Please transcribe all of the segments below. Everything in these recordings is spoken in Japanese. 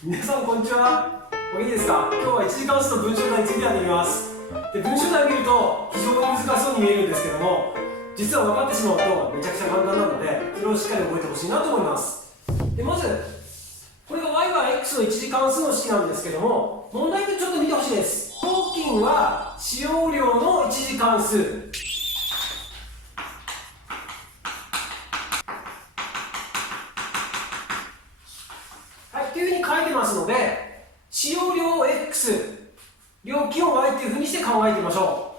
皆さんこんにちは。お元気ですか？今日は1次関数の文章題についてやってみます。で、文章題を見ると非常に難しそうに見えるんですけども、実は分かってしまうとめちゃくちゃ簡単なので、それをしっかり覚えてほしいなと思います。で、まずこれが y は x の1次関数の式なんですけども、問題文ちょっと見てほしいです。料金は使用量の1次関数。というふうに書いてますので、使用量を x、料金を y というふうにして考えてみましょ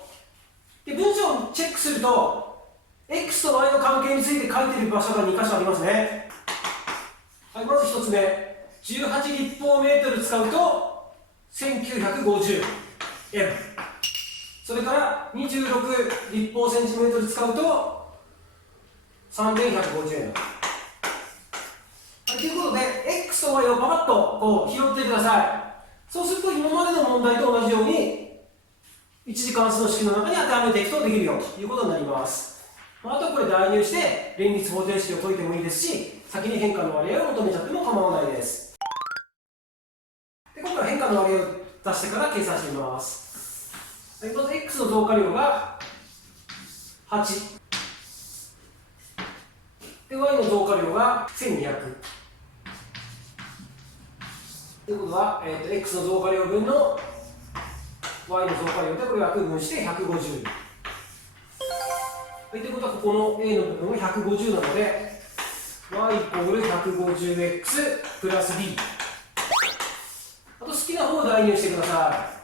う。で、文章をチェックすると、x と y の関係について書いている場所が2箇所ありますね。はい、まず1つ目。18立方メートル使うと1950円。それから26立方センチメートル使うと3150円。ということで、x と y をパパッとこう拾ってください。そうすると、今までの問題と同じように、1次関数の式の中に当てはめていくとできるよということになります。あとはこれ代入して、連立方程式を解いてもいいですし、先に変化の割合を求めちゃっても構わないです。で、今回は変化の割合を出してから計算してみます。まず x の増加量が8。で、y の増加量が1200。ということは、x の増加量分の y の増加量でこれを約分して150。ということは、ここの a の部分が150なので、y イコール 150x プラス b。あと好きな方を代入してください。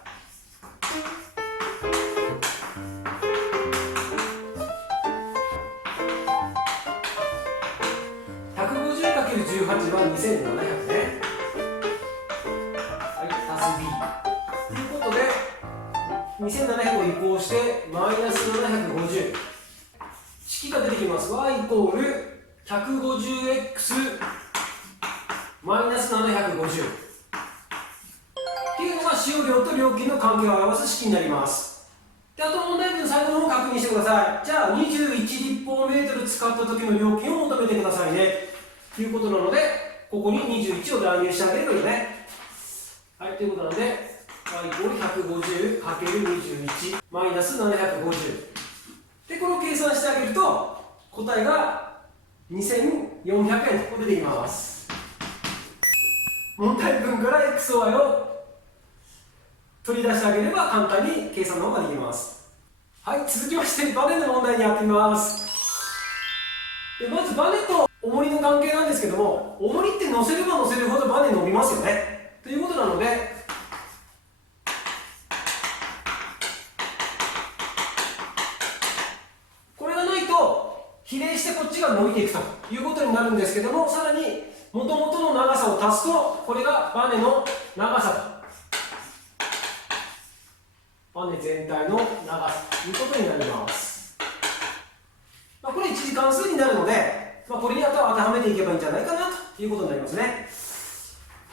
150×18 は2700ね。はい、足す b。ということで、2700を移行してマイナス750。式が出てきます。y イコール 150x マイナス750。っていうのが使用量と料金の関係を表す式になります。で、あと問題文最後の方を確認してください。じゃあ21立方メートル使った時の料金を求めてくださいね。ということなので、ここに21を代入してあげればいいよね。はい、ということなので、y イコール 150×21 マイナス750。で、これを計算してあげると、答えが2400円と出てきます。問題文から x、y を取り出してあげれば簡単に計算の方ができます。はい、続きまして、バネの問題にやってみます。で、まずバネと重りの関係なんですけども、重りって乗せれば乗せるほどバネ伸びますよね。ということなので、これがないと比例してこっちが伸びていくということになるんですけども、さらに元々の長さを足すと、これがバネの長さと。バネ全体の長さということになります。これ1次関数になるので、これにあとは当てはめていけばいいんじゃないかなということになりますね。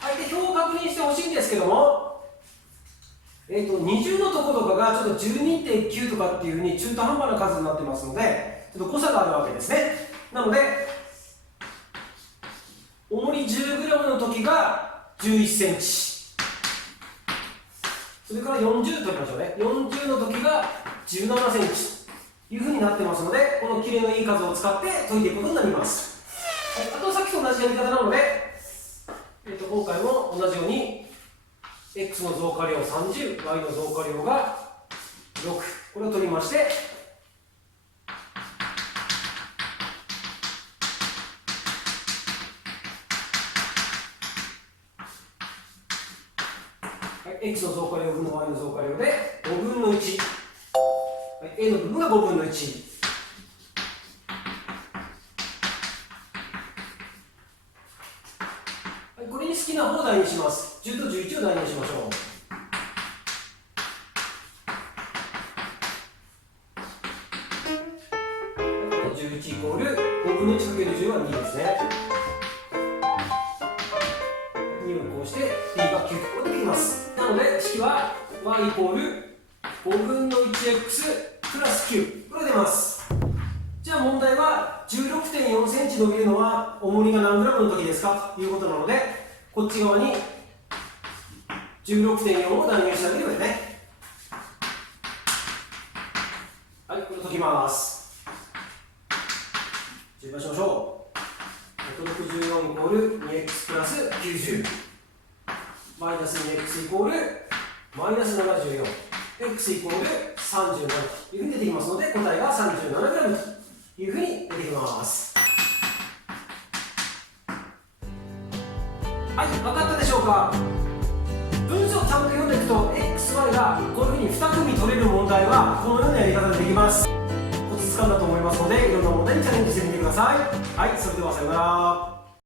はい、で、表を確認してほしいんですけども、20のところとかがちょっと 12.9 とかっていうふうに中途半端な数になってますので、ちょっと誤差があるわけですね。なので、重り 10g の時が11センチ。それから40取りましょうね。40の時が17センチ。いうふうになってますので、このキレのいい数を使って解いていくことになります。はい、あとさっきと同じやり方なので、今回も同じように x の増加量30、y の増加量が6、これを取りまして、はい、x の増加量分の y の増加量で5分の1。A の部分が5分の1。これに好きな方を代入します。10と11を代入しましょう。11イコール5分の 1×10 は2ですね。2をこうして b が9個できます。なので式は y イコール5分の 1xプラス9、これ出ます。じゃあ問題は 16.4 センチ伸びるのは重りが何グラムの時ですかということなので、こっち側に16.4 を断言してあげればいいね。はい、これ解きます。10倍しましょう。164イコール 2x プラス90マイナス 2x イコールマイナス74 x イコール37というふうに出てきますので、答えが 37g というふうに出てきます。はい、分かったでしょうか。文章をちゃんと読んでいくと XY がこういうふうに2組取れる問題はこのようなやり方でできます。コツつかんだと思いますので、いろんな問題にチャレンジしてみてください。はい、それではさようなら。